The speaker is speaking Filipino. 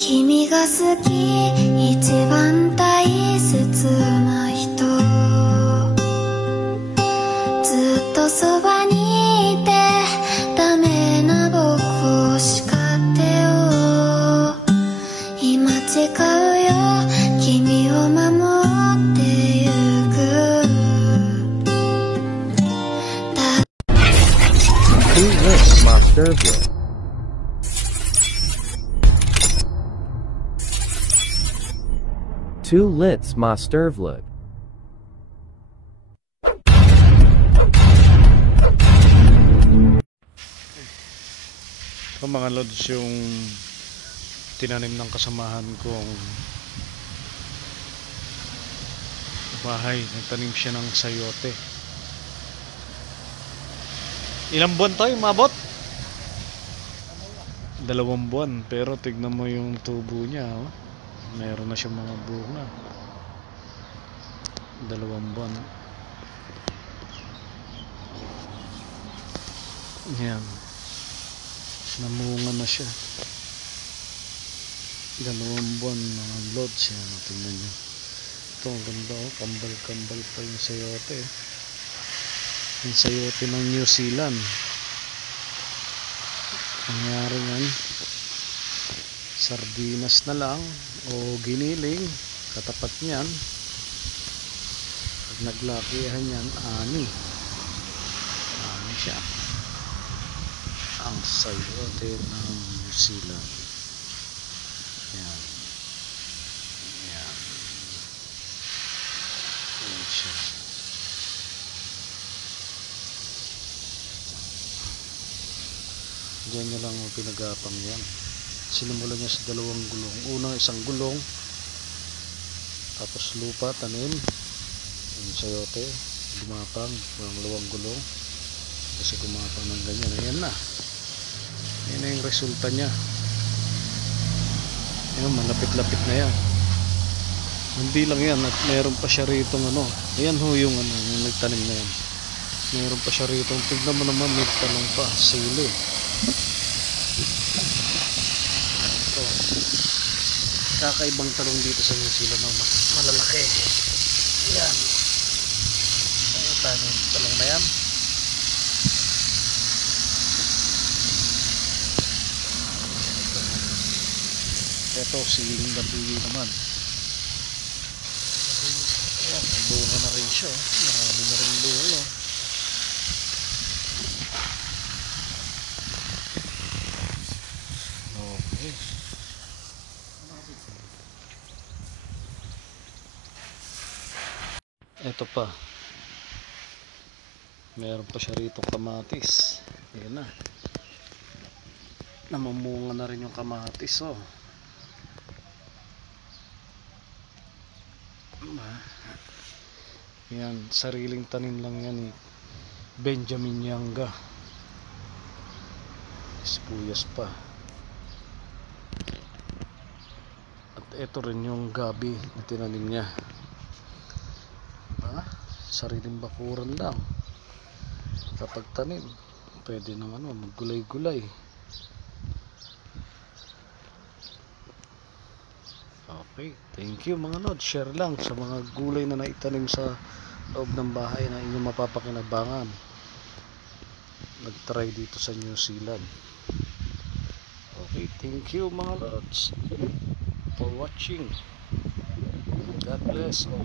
君が好き一番大切な人ずっとそばにいてダメな僕を叱ってよ今誓うよ君を守ってゆく Two Lit Masterville. Two Lits Mastervlog. Ito mga lods yung tinanim ng kasamahan kong bahay. Nagtanim siya ng sayote. Ilang buwan tayo mabot? 2 buwan, pero tignan mo yung tubo niya, oh. Meron na siyang mga bunga. 2 buwan. Yan. Namunga na siya. 2 buwan mga lods. Yan, tingnan nyo. Ito ang ganda, oh. Kambal-kambal pa yung sayote. Yung sayote ng New Zealand. Nangyari yan, sardinas na lang o giniling katapat niyan. Pag naglakihan yan, ani siya ang sayote ng New Zealand. Yan yan siya. Diyan niya lang pinagapang yan. Sinimula niya sa 2 gulong. Unang 1 gulong, tapos lupa, tanim, yung sayote, gumapang, yung 2 gulong, kasi gumapang ng ganyan. Ayan na. Ayan na yung resulta niya. Ayan, malapit-lapit na yan. Hindi lang yan, at meron pa siya rito ayan ho yung yung nagtanim na yan. Meron pa siya rito. Tignan mo naman, may talong pa, sili. Ito, kakaibang talong dito sa New Zealand na malalaki. Yan. Ayan, talong na yan. Ito, siling labuyo naman. Ayan, may bunga na rin siya. Marami na rin bunga. Okay. Ito pa. Meron pa siya rito kamatis. Ayan na. Namumunga na rin yung kamatis, oh. Yan, sariling tanim lang yan, Benjamin Yanga. Sibuyas pa. At ito rin yung gabi na tinanim niya. Sariling bakuran lang. Kapag tanim, pwede nang maggulay-gulay. Okay, thank you mga lods. Share lang sa mga gulay na naitanim sa loob ng bahay na inyong mapapakinabangan. Nag-try dito sa New Zealand. Okay, thank you mga lods for watching. God bless all.